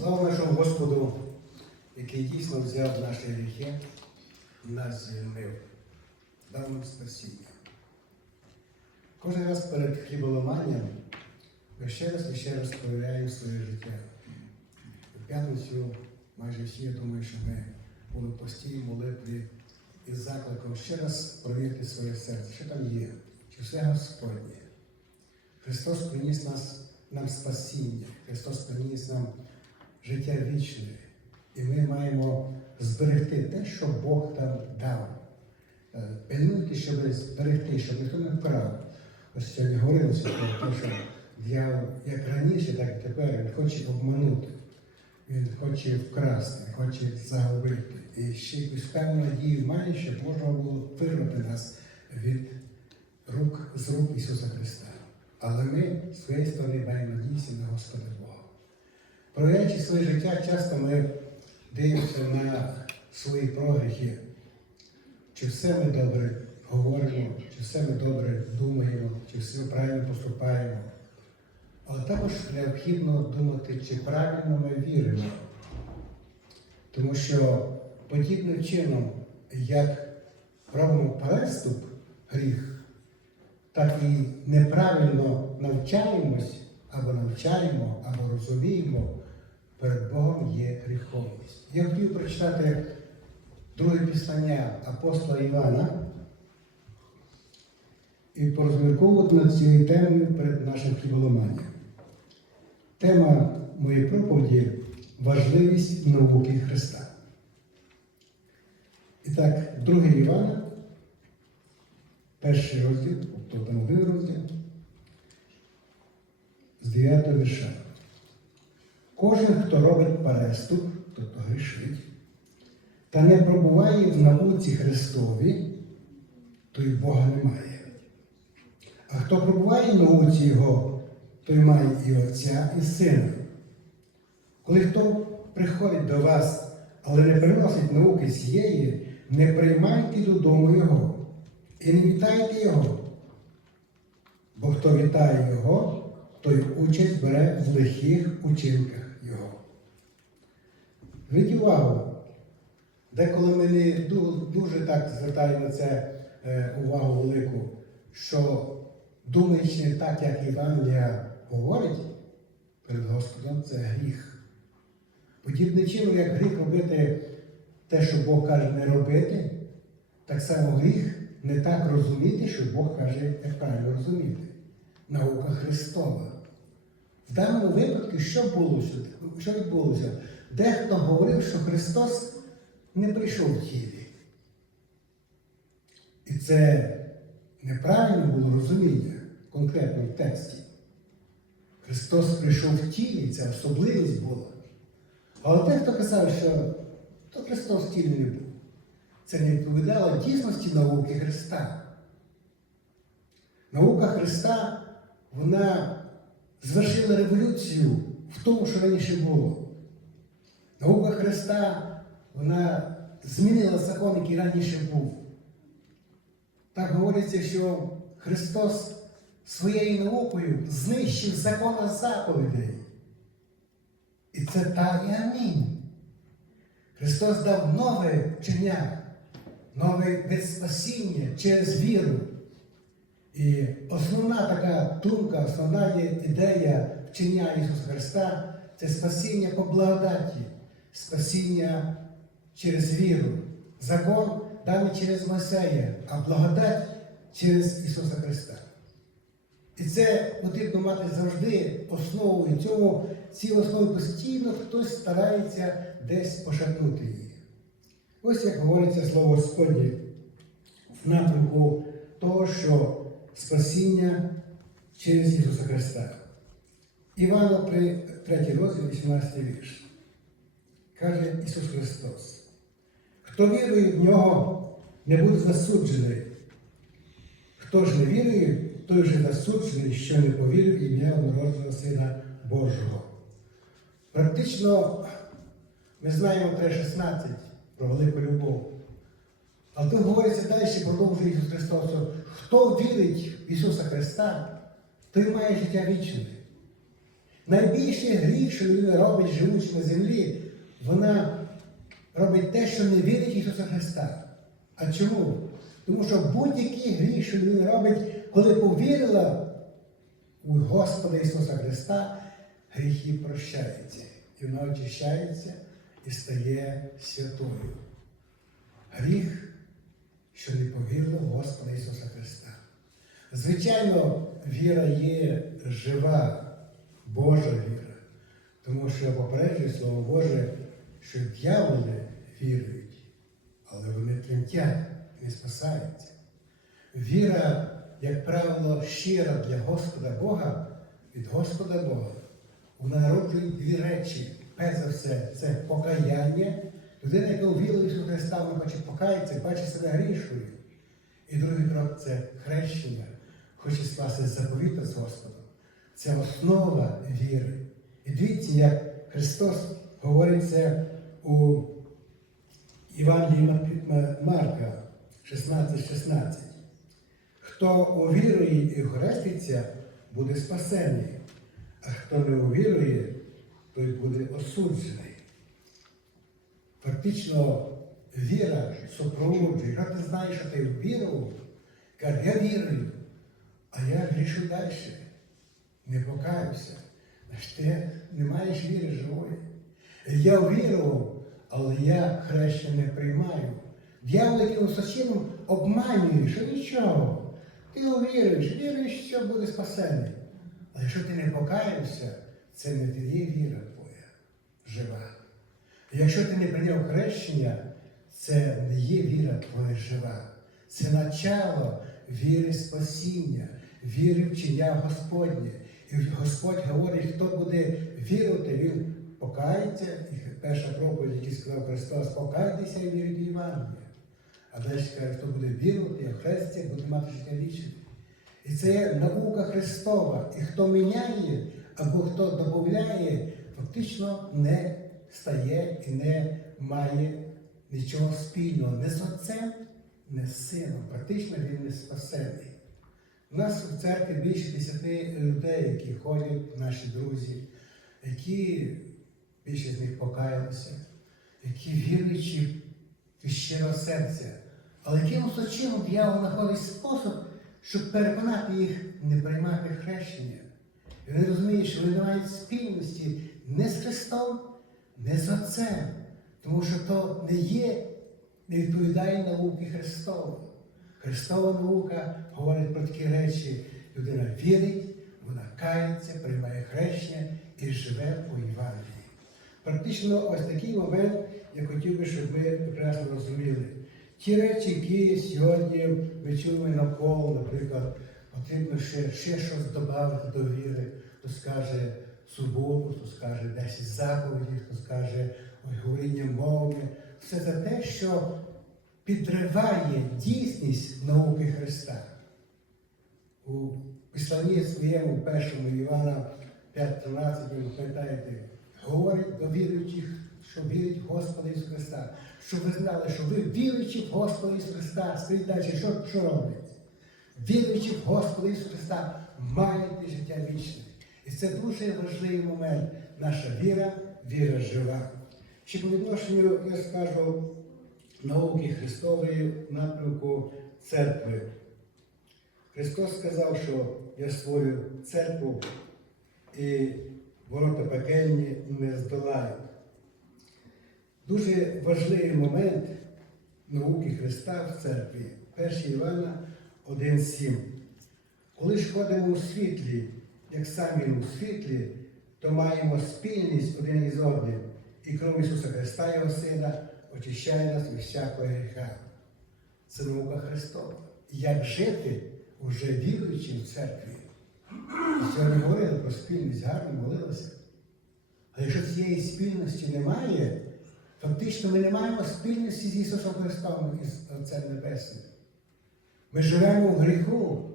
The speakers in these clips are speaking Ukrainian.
Слава нашому Господу, який дійсно взяв наші гріхи, нас звільнив, дав нам спасіння. Кожен раз перед хліболаманням ми ще раз і ще раз перевіряємо своє життя. У п'ятницю майже всі, я думаю, що ми були в постійній молитві із закликом ще раз провірити своє серце, що там є, чи все Господнє. Христос приніс нас, нам спасіння, Христос приніс нам життя вічне. І ми маємо зберегти те, що Бог там дав. Е, Пильнуйте, щоб зберегти, щоб ніхто не вкрав. Ось сьогодні говорилося про те, що дьявол, як раніше, так і тепер він хоче обманути. Він хоче вкрасти, хоче загубити. І ще якусь певну надію має, щоб можна було вирвати нас від рук з рук Ісуса Христа. Але ми з своєї сторони маємо надіятися на Господа Бога. Проводячи своє життя, часто ми дивимося на свої прогріхи, чи все ми добре говоримо, чи все ми добре думаємо, чи все правильно поступаємо. Але також необхідно думати, чи правильно ми віримо. Тому що подібним чином, як робимо переступ гріх, так і неправильно навчаємось або навчаємо, або розуміємо, перед Богом є гріховність. Я хотів прочитати друге післання апостола Івана і порозмірковувати над цією темою перед нашим хліболоманням. Тема моєї проповіді важливість науки Христа. І так, друге Івана, перший розділ, тобто там один розділ, з 9 вірша. Кожен, хто робить переступ, тобто грішить, та не пробуває в науці Христові, то й Бога немає. А хто пробуває в науці Його, той має і Отця, і Сина. Коли хто приходить до вас, але не приносить науки цієї, не приймайте додому Його і не вітайте Його. Бо хто вітає Його, той участь бере в лихих учинках Його. Зверніть увагу, деколи ми не дуже так звертаємо на це е, увагу велику, що думаючи так, як Євангелія говорить перед Господом, це гріх. Подібним чином, як гріх робити те, що Бог каже не робити, так само гріх не так розуміти, що Бог каже, як правильно розуміти. Наука Христова. В даному випадку, що було, що відбулося? Дехто говорив, що Христос не прийшов в тілі. І це неправильне було розуміння конкретно в тексті. Христос прийшов в тілі, це особливість була. Але дехто казав, що то Христос в тілі не був. Це не відповідало дійсності науки Христа. Наука Христа, вона звершила революцію в тому, що раніше було. Наука Христа, вона змінила закон, який раніше був. Так говориться, що Христос своєю наукою знищив закон заповідей. І це так і амінь. Христос дав нове вчення, нове вид спасіння через віру. І основна така думка, основна ідея вчення Ісуса Христа це спасіння по благодаті, спасіння через віру. Закон даний через Мойсея, а благодать через Ісуса Христа. І це потрібно мати завжди основу. І ці основи постійно хтось старається десь пошатнути її. Ось як говориться слово Господнє в напрямку того, що спасіння через Ісуса Христа. Івана 3 розділ, 18 вірш. Каже Ісус Христос. Хто вірує в нього, не буде засуджений. Хто ж не вірує, той вже засуджений, що не повірив ім'я народного Сина Божого. Практично ми знаємо 3.16 про велику любов. Але тут говориться далі, продовжує Ісус Христос, що хто вірить в Ісуса Христа, той має життя вічне. Найбільший гріх, що людина робить, живучи на землі, вона робить те, що не вірить Ісуса Христа. А чому? Тому що будь-який гріх, що людина робить, коли повірила у Господа Ісуса Христа, гріхи прощаються. І вона очищається і стає святою. Гріх, що не повірила в Господа Ісуса Христа. Звичайно, віра є жива, Божа віра. Тому що попереджує Слово Боже, що дьяволи вірують, але вони тремтять, не спасаються. Віра, як правило, щира для Господа Бога, від Господа Бога. Вона народжує дві речі. Перш за все, це покаяння. Людина, яка увірила в Ісуса Христа, вона хоче покаятися, бачить себе грішою. І другий крок це хрещення, хоче скласти заповіт з Господом. Це основа віри. І дивіться, як Христос говорить це у Євангелії Марка 16, 16. Хто увірує і хреститься, буде спасений, а хто не увірує, той буде осуджений. Фактично, віра супроводжує. Якщо ти знаєш, що ти вірував, каже, я вірую, а я грішу далі. Не покаюся. Значить, ти не маєш віри живої. Я вірував, але я хрещення не приймаю. Дьявол якимось чином обманює, що нічого. Ти увіруєш, віруєш, що буде спасений. Але якщо ти не покаявся, це не є віра твоя жива. Якщо ти не прийняв хрещення, це не є віра твоя жива. Це начало віри спасіння, віри вчення Господнє. І Господь говорить, хто буде вірити, він покається. І перша проповідь, яку сказав Христос, покайтеся і вірить в Євангелія. А далі каже, хто буде вірувати, а хреститься, буде мати життя вічне. І це є наука Христова. І хто міняє або хто додає, фактично не стає і не має нічого спільного не з отцем, не з сином. Практично він не спасений. У нас в церкві більше десяти людей, які ходять, наші друзі, які більше з них покаялися, які віруючи від щирого серця. Але якимось чином дьявол знаходить спосіб, щоб переконати їх не приймати хрещення. І вони розуміють, що вони мають спільності не з Христом, не з Отцем, тому що то не є, не відповідає науки Христової. Христова наука говорить про такі речі. Людина вірить, вона кається, приймає хрещення і живе у Євангелії. Практично ось такий момент я хотів би, щоб ми прекрасно розуміли. Ті речі, які сьогодні ми чуємо навколо, наприклад, потрібно ще, ще щось додати до віри, хто скаже суботу, хто скаже 10 заповідей, хто скаже говоріння мовами. Все це те, що підриває дійсність науки Христа. У післанні своєму першому Івана 5.13, ви пам'ятаєте, говорить до віруючих, що вірять в Господа Ісуса Христа. Щоб ви знали, що ви віруючи в Господа Ісуса Христа, скажіть далі, що, що робить? Віруючи в Господа Ісуса Христа, маєте життя вічне. І це дуже важливий момент. Наша віра, віра жива. Ще по відношенню, я скажу, науки Христової напрямку церкви. Христос сказав, що я створю церкву і ворота пекельні не здолають. Дуже важливий момент науки Христа в церкві. 1 Івана 1,7. Коли ж ходимо у світлі, як самі у світлі, то маємо спільність один із одним. І кров Ісуса Христа, Його Сина, очищає нас від всякого гріха. Це наука Христова. Як жити уже віруючи в церкві. І сьогодні говорили про спільність, гарно молилися. А якщо цієї спільності немає, фактично ми не маємо спільності з Ісусом Христом і з Отцем Небесним. Ми живемо в гріху,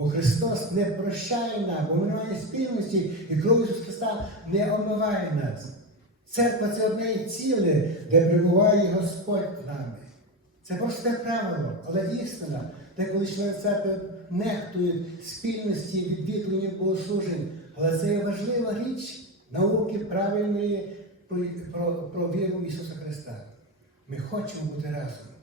бо Христос не прощає нас, бо ми не маємо спільності, і кров Ісуса Христа не омиває нас. Церква це одне і ціле, де перебуває Господь нами. Це просте правило, але істина, де коли члени церкви нехтують спільності відвідування богослужень, Але це є важлива річ науки правильної про, про, про віру Ісуса Христа. Ми хочемо бути разом.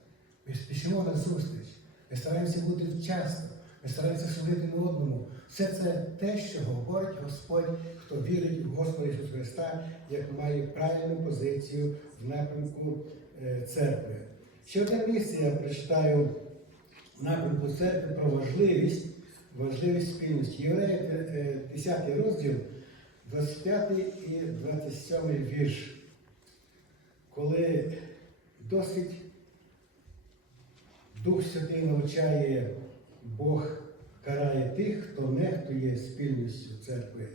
Ми спішимо на зустріч. Ми стараємося бути вчасно. Ми стараємося служити одному. Все це те, що говорить Господь, хто вірить в Господа Ісуса Христа, як має правильну позицію в напрямку е, церкви. Ще одне місце я прочитаю напрямку церкви про важливість, важливість спільності. Євреїв е, 10 розділ, 25 і 27 вірш. Коли досить Дух Святий навчає, Бог карає тих, хто нехтує спільністю церкви.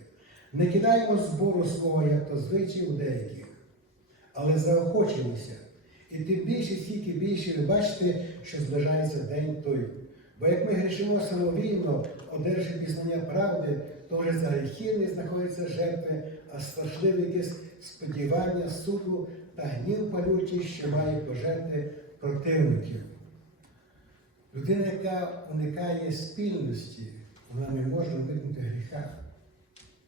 Не кидаємо збору свого, як то звичай у деяких, але заохочимося. І тим більше, стільки більше ви бачите, що зближається день той. Бо як ми грішимо самовільно, одержи пізнання правди, то вже за гріхи не знаходяться жертви, а страшливе якесь сподівання суду та гнів палючий, що має пожерти противників. Людина, яка уникає спільності, вона не може уникнути гріха.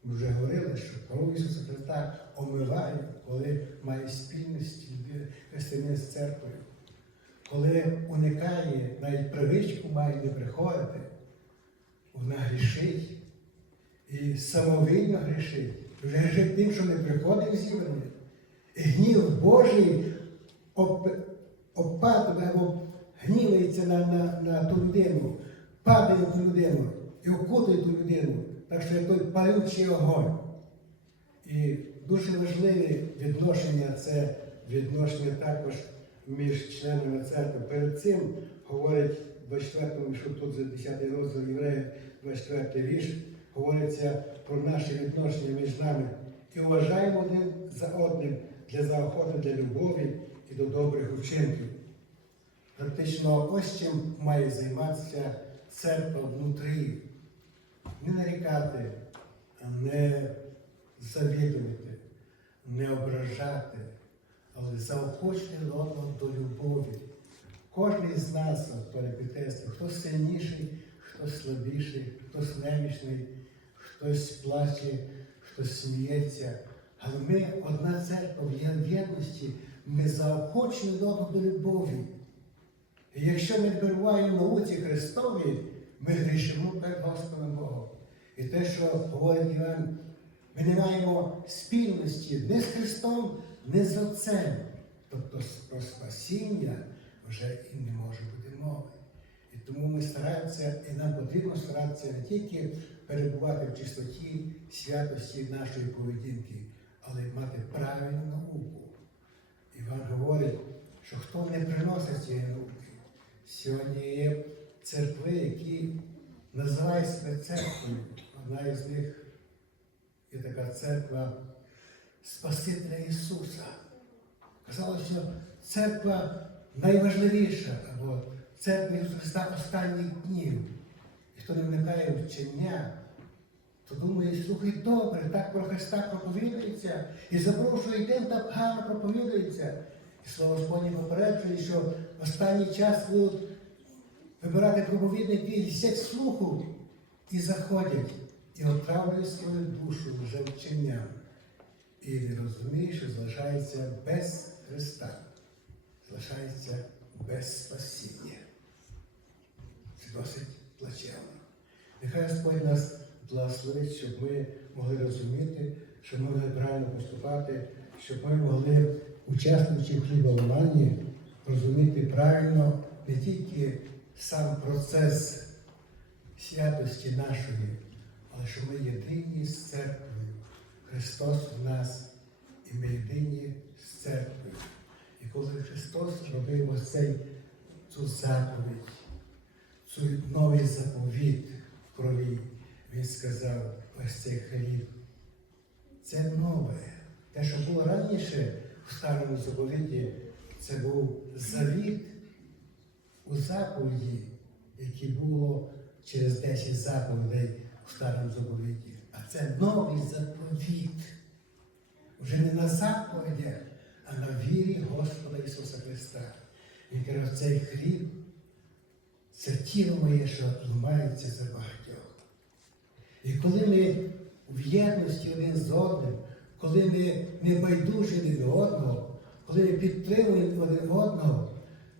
Ми вже говорили, що кров Ісуса Христа омиває, коли має спільність християнин з церквою. Коли уникає, навіть привичку має не приходити, вона грішить і самовільно грішить. Вже грішить тим, що не приходить зібрання. І гнів Божий оп- опадає або гнівається на, на, на ту людину, падає на ту людину і окутує ту людину. Так що той палючий огонь. І дуже важливе відношення це відношення також між членами церкви. Перед цим говорить 24 віршу, тут за 10 розділ Євреїв, 24 вірш, говориться про наші відношення між нами. І вважаємо один за одним для заохоти, для любові і до добрих вчинків. Практично ось чим має займатися церква внутрі. Не нарікати, не завідувати, не ображати, але заохочити одного до любові. Кожен із нас, Петестів, хто сильніший, хто слабіший, хтось немічний, хтось плаче, хтось сміється. Але ми одна церква в єдності, ми заохочені одного до любові. І якщо ми перебуваємо в науці Христовій, ми грішимо перед Господом Богом. І те, що говорить Іван, ми не маємо спільності не з Христом, не з Отцем. Тобто про спасіння вже і не може бути мови. І тому ми стараємося, і нам потрібно старатися не тільки перебувати в чистоті святості нашої поведінки, але й мати правильну науку. Іван говорить, що хто не приносить цієї науки, сьогодні є церкви, які називають себе церквою. Одна із них є така церква Спасителя Ісуса. Казали, що церква найважливіша, або церква Ісуса Христа останніх днів. І хто не вникає вчення, то думає, слухай, добре, так про Христа проповідується, і запрошує тим, так гарно проповідується. І слово Господнє попереджує, що останній час будуть вибирати проповідники сять слуху і заходять, і отравлюють свою душу вже вченням. І не розуміє, що залишається без Христа, залишається без спасіння. Це досить плачевно. Нехай Господь нас благословить, щоб ми могли розуміти, щоб ми могли правильно поступати, щоб ми могли, участвуючи в розуміти правильно не тільки сам процес святості нашої, але що ми єдині з церквою. Христос в нас, і ми єдині з церквою. І коли Христос робив ось цей, цю заповідь, цю новий заповіт в крові, Він сказав, ось цей хліб. Це нове. Те, що було раніше в старому заповіті, це був завіт у заповіді, який було через 10 заповідей у старому заповіті. А це новий заповіт. Вже не на заповідях, а на вірі Господа Ісуса Христа. Він каже, цей хліб це тіло моє, що ламається за багатьох. І коли ми в єдності один з одним, коли ми не байдужі один одного, коли ми підтримуємо один одного,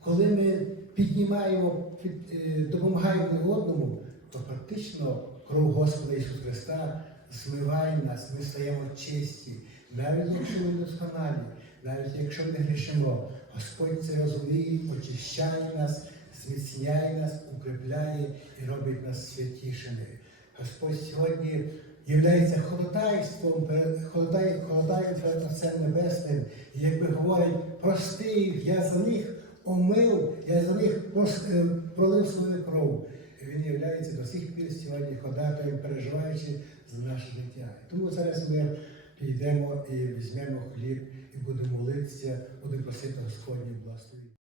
коли ми піднімаємо, під, е, допомагаємо один одному, то практично кров Господа Ісуса Христа змиває нас, ми стаємо чисті, навіть якщо ми досконалі, навіть якщо ми грішимо, Господь це розуміє, очищає нас, зміцняє нас, укріпляє і робить нас святішими. Господь сьогодні перед- ходатай- ходатаєм перед Отцем Небесним, і якби говорить, прости їх, я за них омив, я за них е, пролив свою кров. І він є до сих пір сьогодні ходатаєм, переживаючи за наше життя. Тому зараз ми підійдемо і візьмемо хліб і будемо молитися, будемо просити Господній благословення.